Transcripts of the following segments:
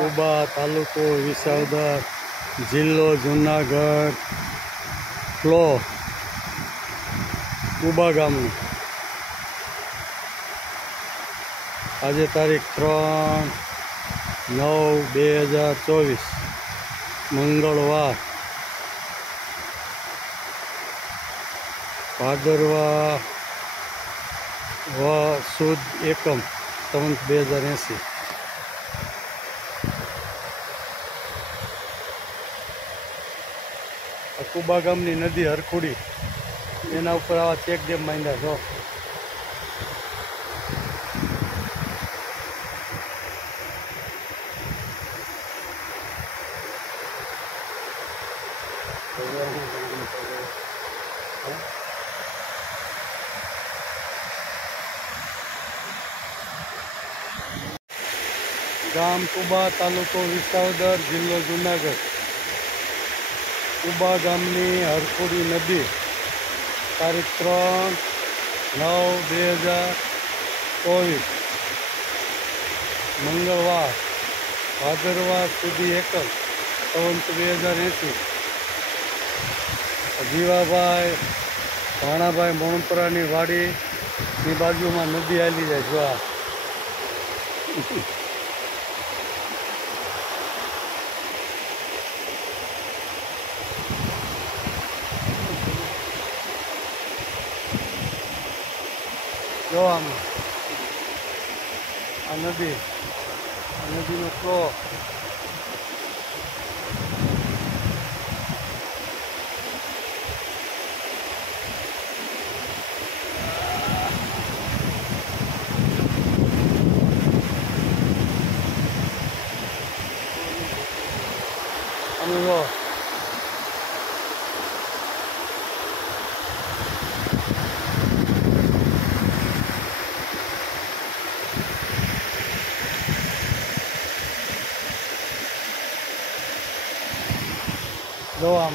કુબા તાલુકો વિસાવદર જિલ્લો જુનાગઢ ફ્લો કુબા ગામનું આજે તારીખ 3/9/2024 મંગળવાર ભાદરવા સુદ એકમ સંવત 2080 કુબા ગામની નદી હરખુડી એના ઉપર આવા ચેક ડેમ માંડ્યા છો. ગામ કુબા તાલુકો વિસાવદર જિલ્લો જુનાગઢ. કુબા ગામની હરખુડી નદી તારીખ 3/9/2024 મંગળવાર ભાદરવા સુધી એકમ સંવત 2080 જીવાભાઈ ભાણાભાઈ મોણપરાની વાડીની બાજુમાં નદી હાલી જાય. જો આ જો આમાં આ નદીનો ફ્લો અમે જો આમ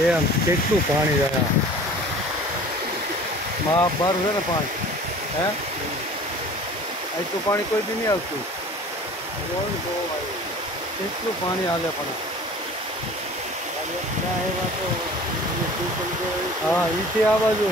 એમ કેટલું પાણી જાય માં બારું છે ને પાણી હે એટલું પાણી કોઈ દી નહીં આવતું. કેટલું પાણી હાલે પણ હા એથી આ બાજુ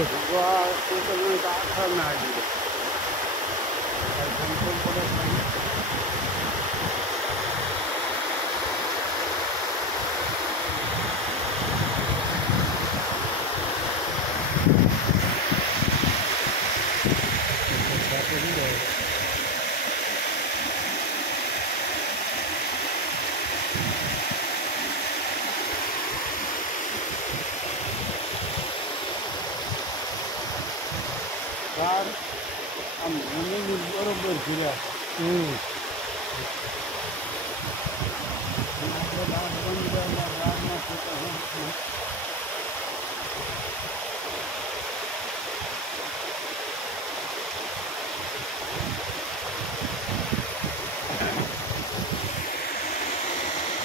આમ જમીન બરોબર ફર્યા.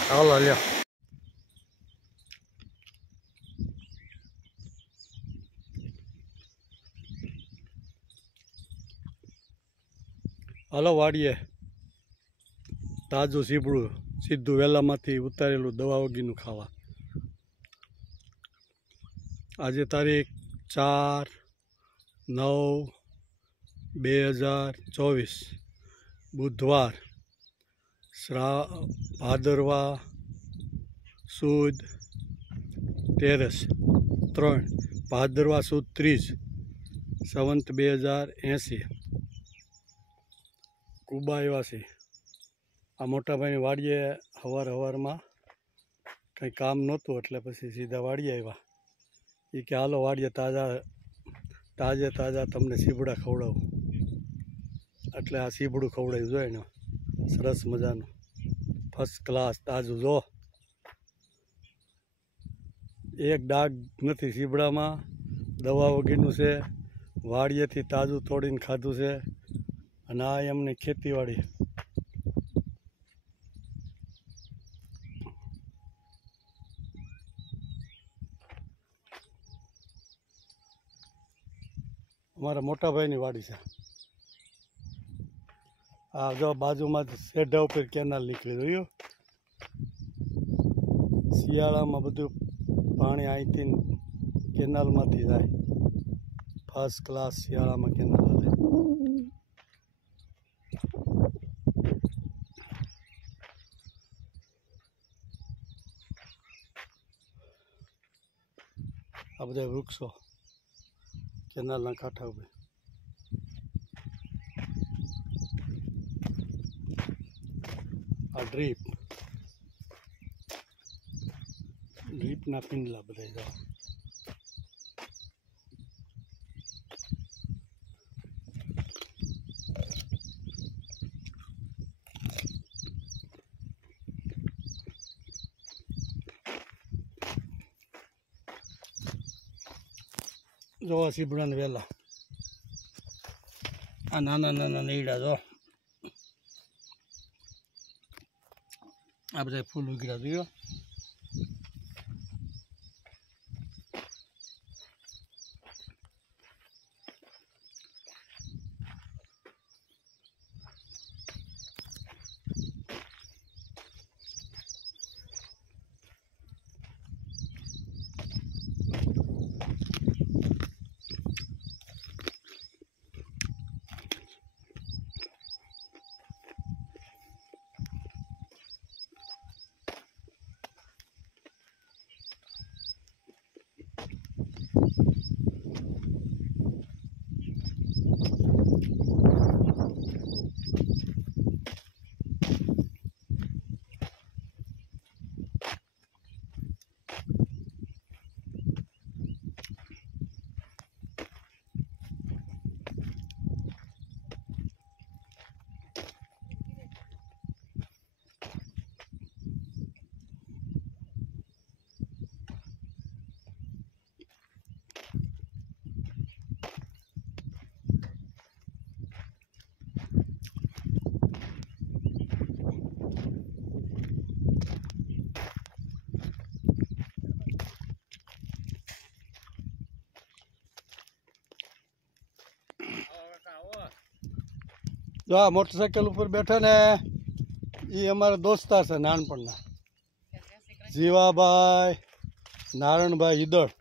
હાલો લ્યો હાલો વાડીએ તાજું સીબડું સીધું વેલામાંથી ઉતારેલું દવા વગીનું ખાવા. આજે તારીખ 4/9/2024 બુધવાર ભાદરવા સુદ 3 ભાદરવા સુદ 30 સંવત 2080 કુબા આવ્યા છે. આ મોટાભાઈની વાડીએ સવારમાં કંઈ કામ નહોતું એટલે પછી સીધા વાડીએ આવ્યા. એ કે હાલો વાડીએ તાજા તમને સીબડા ખવડાવું એટલે આ સીબડું ખવડાવ્યું જોઈએ ને સરસ મજાનું ફર્સ્ટ ક્લાસ તાજું જો એક ડાઘ નથી સીબડામાં, દવા વગરનું છે, વાડીએથી તાજું તોડીને ખાધું છે. અને આ એમની ખેતીવાડી. અમારા મોટાભાઈની વાડી છે. આ જો બાજુમાં શેઢા ઉપર કેનાલ નીકળી જોયું. શિયાળામાં બધું પાણી અહીંથી કેનાલમાંથી જાય. ફર્સ્ટ ક્લાસ શિયાળામાં કેનાલ આવે. આ બધા વૃક્ષો કેનાલના કાંઠા ઉપર. આ ડ્રીપના પિંડલા બધા જાઓ. જો સીબડાને વેલા, આ નાના નાના નીડા જો, આ બધા ફૂલ ઉગડ્યા જોયો. જો આ મોટરસાઇકલ ઉપર બેઠા ને એ અમારા દોસ્તાર છે નાનપણના, જીવાભાઈ, નારણભાઈ હિદળ.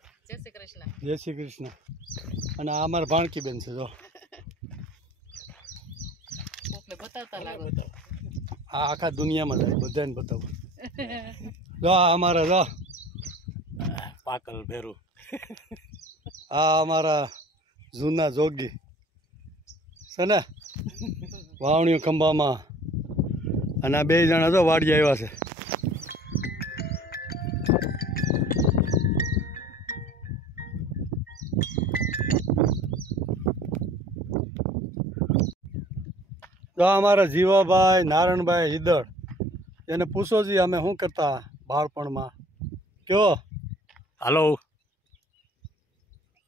જય શ્રી કૃષ્ણ. અને આ અમારા ભાણકીબેન છે. જો આ આખા દુનિયામાં જાય, બધાને બતાવું. જો આ અમારા જો પાકલ ભેરું, આ અમારા જૂના જોગી છે ને, વાવણીઓ ખંભામાં. અને આ 2 જણા તો વાડી આવ્યા છે. તો અમારા જીવાભાઈ, નારણભાઈ હિદળ, એને પૂછો જી અમે શું કરતા બાળપણમાં. કયો હાલો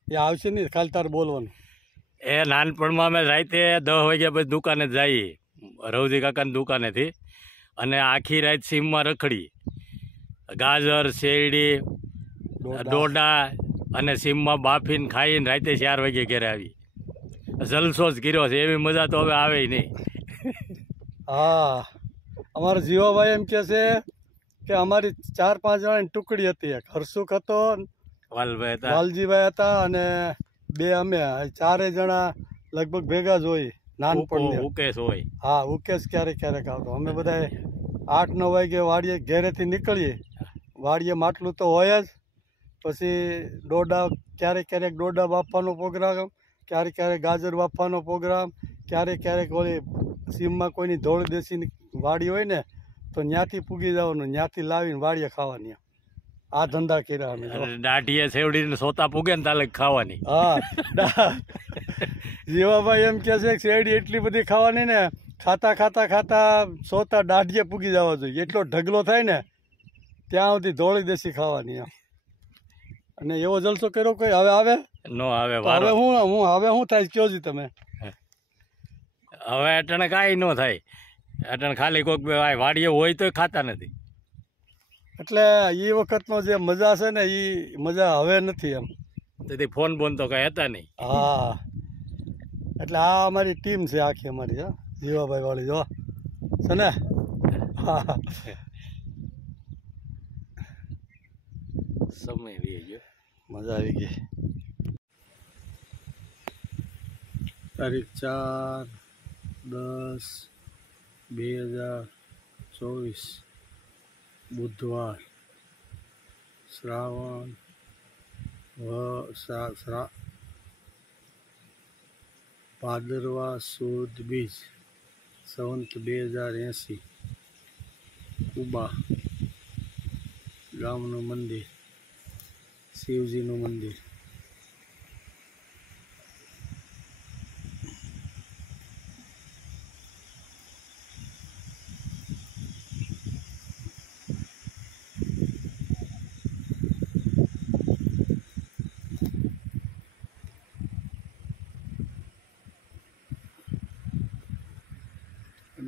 એ આવશે નહીં, ખાલી તારે બોલવાનું. એ નાનપણમાં અમે રાતે 10 વાગ્યા પછી દુકાને જઈએ, રવજી કાકાની દુકાનેથી, અને આખી રાત સીમમાં રખડી, ગાજર, શેરડી, ડોડા અને સીમમાં બાફીને ખાઈને રાતે 4 વાગ્યે ઘરે આવી. જલસો જ કર્યો છે, એવી મજા તો હવે આવે નહીં. હા, અમારા જીવાભાઈ એમ કહે છે કે અમારી 4-5 જણાની ટુકડી હતી. એક હરસુખ હતો, વાલજીભાઈ હતા, અને 2 અમે. 4 જણા લગભગ ભેગા જ હોય નાનપણ. ઉકેશ હોય. હા, ઉકેશ ક્યારેક ક્યારેક આવતો. અમે બધા 8-9 વાગે વાડીએ ઘેરેથી નીકળીએ. વાડીએ માટલું તો હોય જ. પછી ડોડા, ક્યારેક ક્યારેક ડોડા બાફવાનો પ્રોગ્રામ, ક્યારેક ક્યારેક ગાજર બાફવાનો પ્રોગ્રામ, ક્યારેક ક્યારેક ઓલી સીમમાં કોઈની ધોળ દેશીની વાડી હોય ને તો ત્યાંથી પૂગી જવાનું, ત્યાંથી લાવીને વાડીએ ખાવાની. આ ધંધા કર્યા અમે. દાઢીએ સેવડીને સોતા પૂગે ને તાલે ખાવાની. હા, જીવાભાઈ એમ કહે છે કે શેરડી એટલી બધી ખાવાની ને, ખાતા ખાતા ખાતા સોતા દાઢીએ પૂગી જવા જોઈએ. એટલો ઢગલો થાય ને ત્યાં સુધી ધોળી દેશી ખાવાની. અને એવો જલસો કર્યો કોઈ હવે આવે નો આવે તો હવે વારો હું થાય કયો જી તમે. હવે અટણ કાંઈ ન થાય. અટણ ખાલી કોઈક વાડીએ હોય તો ખાતા નથી. એટલે એ વખતનો જે મજા છે ને એ મજા હવે નથી એમ. તેથી ફોન બોન તો કાંઈ હતા નહીં. હા એટલે આ અમારી ટીમ છે આખી અમારી, હા જીવાભાઈ વાળી જો છે ને. હા સમય વી ગયો, મજા આવી ગઈ. તારીખ 4/10/2024 બુધવાર. શ્રાવણ ભાદરવા સુદ બીજ સંવંત 2080. કુબા ગામનું મંદિર, શિવજીનું મંદિર.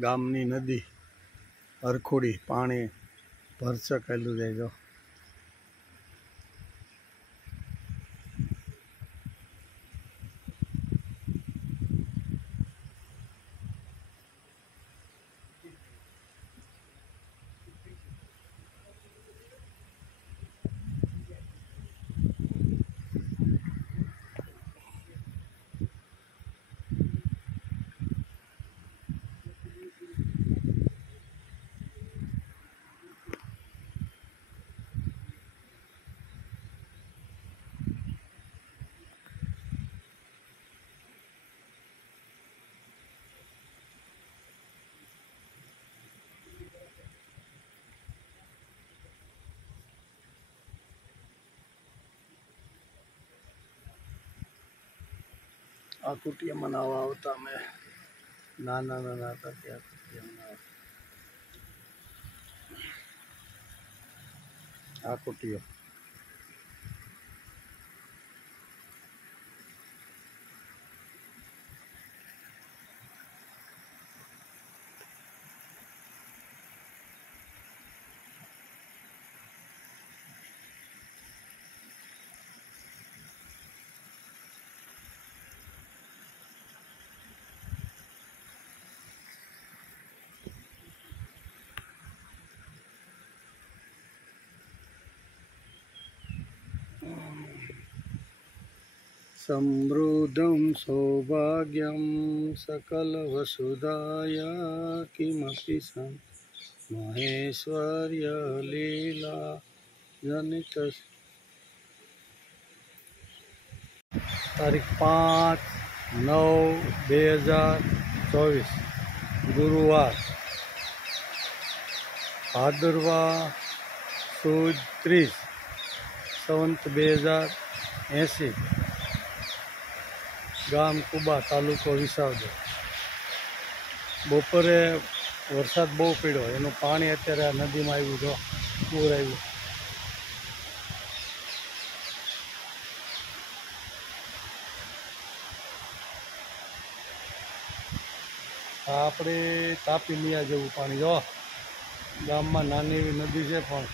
ગામની નદી હરખોડી પાણી ભરસકેલું જાય જો. આ કુટિયામાં નાવા આવતા અમે નાના હતા ત્યાં કુટિયામાં. આ કુટિયો સમૃદ્ધમ સૌભાગ્યમ સકલ વસુધાય કિમપી સમ મહેશ્વર્ય લીલા જનિત. તારીખ 5/9/2024 ગુરુવાર. ભાદરવા સુદ 30 સંવંત 2080. ગામ કુબા, તાલુકો વિસાવદર. બપોરે વરસાદ બહુ પડ્યો, એનું પાણી અત્યારે આ નદીમાં આવ્યું જો, પૂર આવ્યું. આ આપણે તાપી મિયા જેવું પાણી જો. ગામમાં નાની એવી નદી છે પણ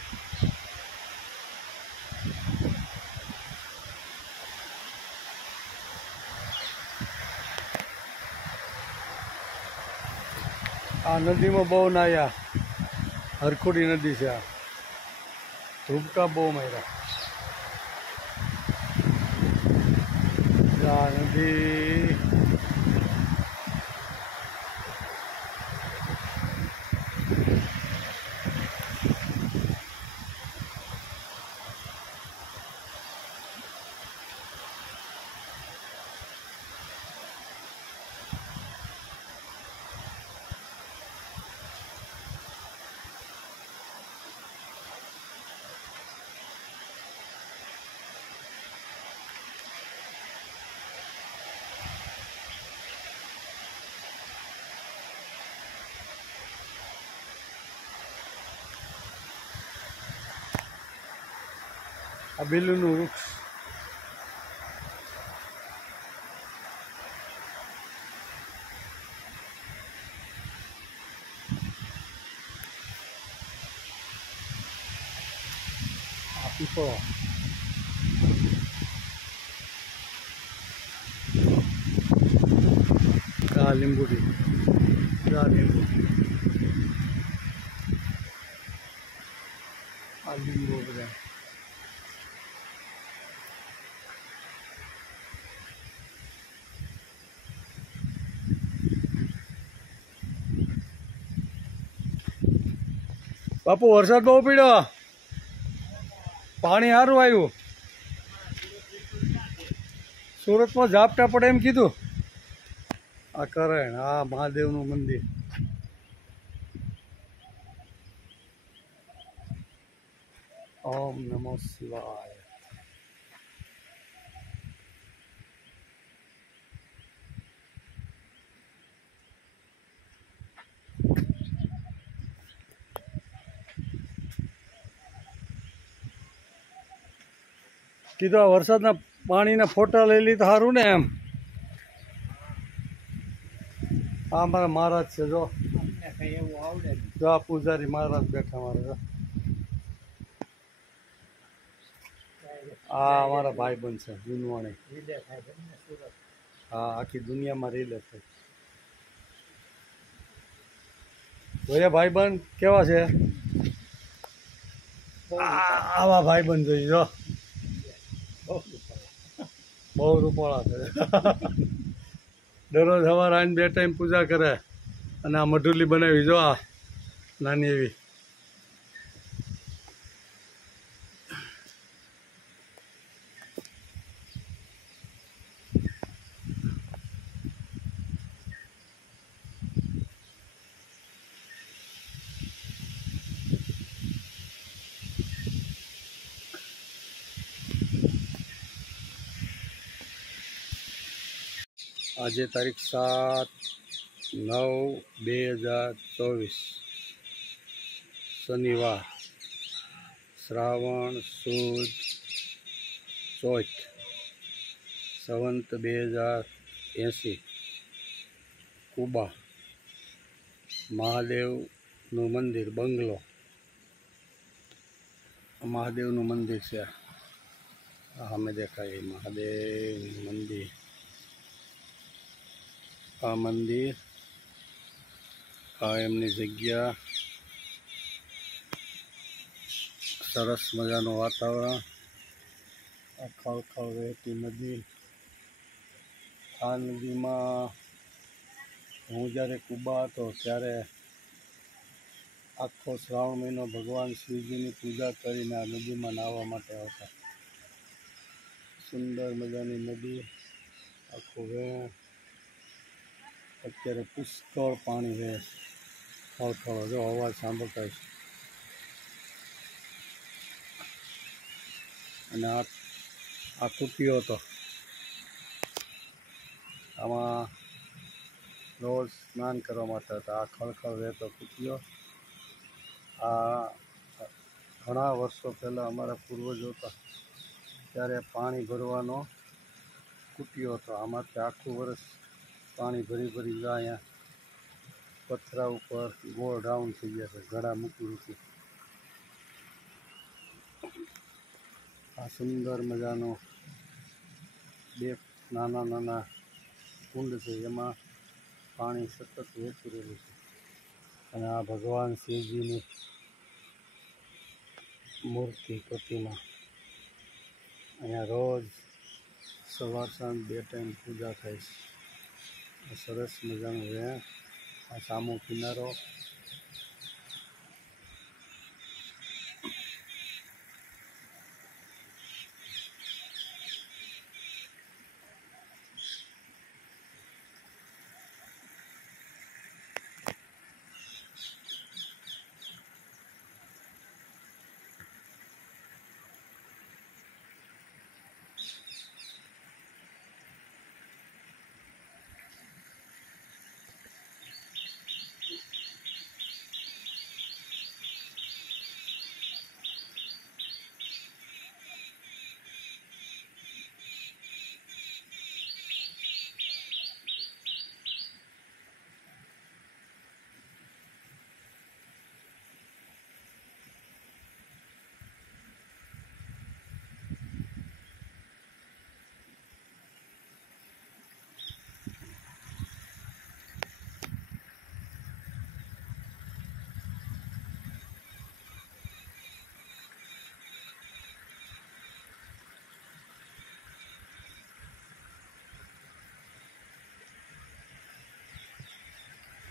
આ નદીમાં બહુ નાયા. હરખોડી નદી છે આ. ધૂબકા બહુ માર્યા. આ નદી આ બીલીનું વૃક્ષ. આ પીપળો. આ લીંબુડી. આ લીંબુ. આ લીંબુ બધા. બાપુ વરસાદ બહુ પડ્યો. પાણી સારું આવ્યું. સુરતમાં ઝાપટા પડે એમ કીધું. આ કરણ, આ મહાદેવનું મંદિર. ઓમ નમો શિવાય. કીધું આ વરસાદના પાણીના ફોટા લઈ લી તો સારું ને એમ. આ મારા મહારાજ છે જો. જો આ પૂજારી મહારાજ બેઠા મારા જો. આ અમારા ભાઈ બંધ છે જૂનવાણી. હા, આખી દુનિયામાં રીલે છે. જોયા ભાઈ બંધ કેવા છે. આવા ભાઈ બંધ જોઈ જો. બહુ રૂપાળા છે. દરરોજ સવારે આવીને 2 ટાઈમ પૂજા કરે. અને આ મઢુલી બનાવી જો, આ નાની એવી. આજે તારીખ 7/9/2024 શનિવાર, શ્રાવણ સુદ ચોથ, સંવંત 2080. કુબા મહાદેવનું મંદિર, બંગલો. મહાદેવનું મંદિર છે. અમે દેખાય મહાદેવનું મંદિર. આ મંદિર, આ એમની જગ્યા. સરસ મજાનું વાતાવરણ. આ ખળખળ વહેતી નદી. આ નદીમાં હું જ્યારે કુબા હતો ત્યારે આખો શ્રાવણ મહિનો ભગવાન શિવજીની પૂજા કરીને આ નદીમાં નાહવા માટે આવતા. સુંદર મજાની નદી, આખું વેણ. અત્યારે પુષ્કળ પાણી છે. ખળખળ જો અવાજ સાંભળતા છે. અને આ કુટીઓ હતો. આમાં રોજ સ્નાન કરવા માટે હતા. આ ખળખળ વહેતો કુટીઓ. આ ઘણા વર્ષો પહેલાં અમારા પૂર્વજો હતા ત્યારે પાણી ભરવાનો કુટીઓ હતો. આમાંથી આખું વર્ષ પાણી ભરી જાય. અહીંયા પથરા ઉપર ગોળ રાઉન્ડ થઈ ગયા છે. ઘડા મૂકી. આ સુંદર મજાનો 2 નાના કુંડ છે. એમાં પાણી સતત વહેતું રહેલું છે. અને આ ભગવાન શિવજીની મૂર્તિ, પ્રતિમા. અહીંયા રોજ સવાર સાંજ 2 ટાઈમ પૂજા થાય છે. સરસ મજાનું વેણ. આ સામો કિનારો.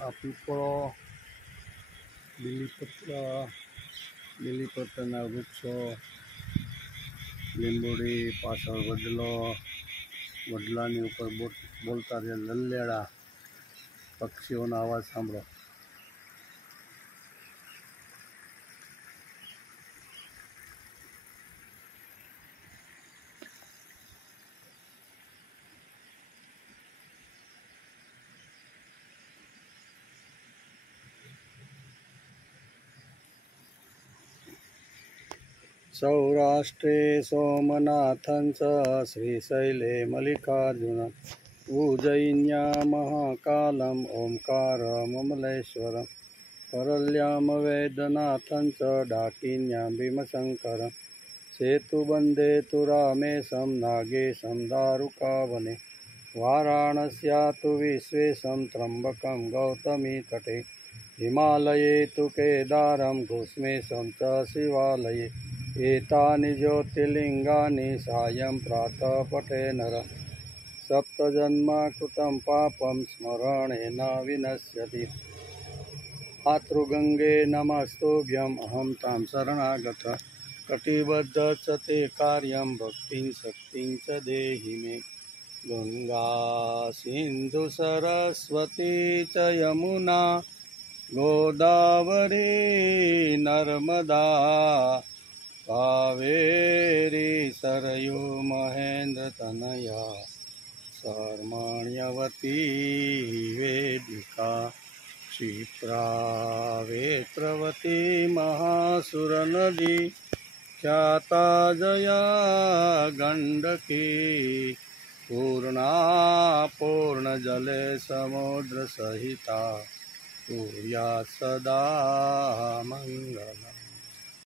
આ પીપળો, બીલીપત્રના વૃક્ષો, લીંબોડી, પાછળ વડલો, વડલાની ઉપર બોલતા જે લલ્લેડા, પક્ષીઓનો અવાજ સાંભળો. સૌરાષ્ટ્રે સોમનાથં ચ શ્રીશૈલે મલ્લિકાર્જુન ઉજ્જૈન્યા મહાકાલમ ઓમકારમમલેશ્વરમ પરલ્યામ વૈદ્યનાથં ચ ડાકિન્યામ ભીમશંકર સેતુબંધે તુ રામેશમ નાગેશમ દારુકાવને વારાણસ્યા તુ વિશ્વેશમ ત્રંબકમ ગૌતમી તટે હિમાલયે તુ કેદારમ ઘુષ્મેશમ ચ શિવાલયે एतानि ज्योतिर्लिङ्गानि सायं प्रातः पठे नर सप्तजन्मा कृतं पापं स्मरणेन विनश्यति मातृगङ्गे नमस्तुभ्यम् अहं तां शरणागत कटिबद्ध च ते कार्यं भक्तिं शक्तिं च देहि मे गङ्गा सिन्धु सरस्वती च यमुना गोदावरी नर्मदा कावेरी सरयू महेन्द्र तनया शर्मण्यवती वेदिका क्षिप्रा वेत्रवती महासुर नदी ख्याता जया गंडकी पूर्णा पूर्ण जले समुद्र सहिता कुर्यात् सदा मंगलम्.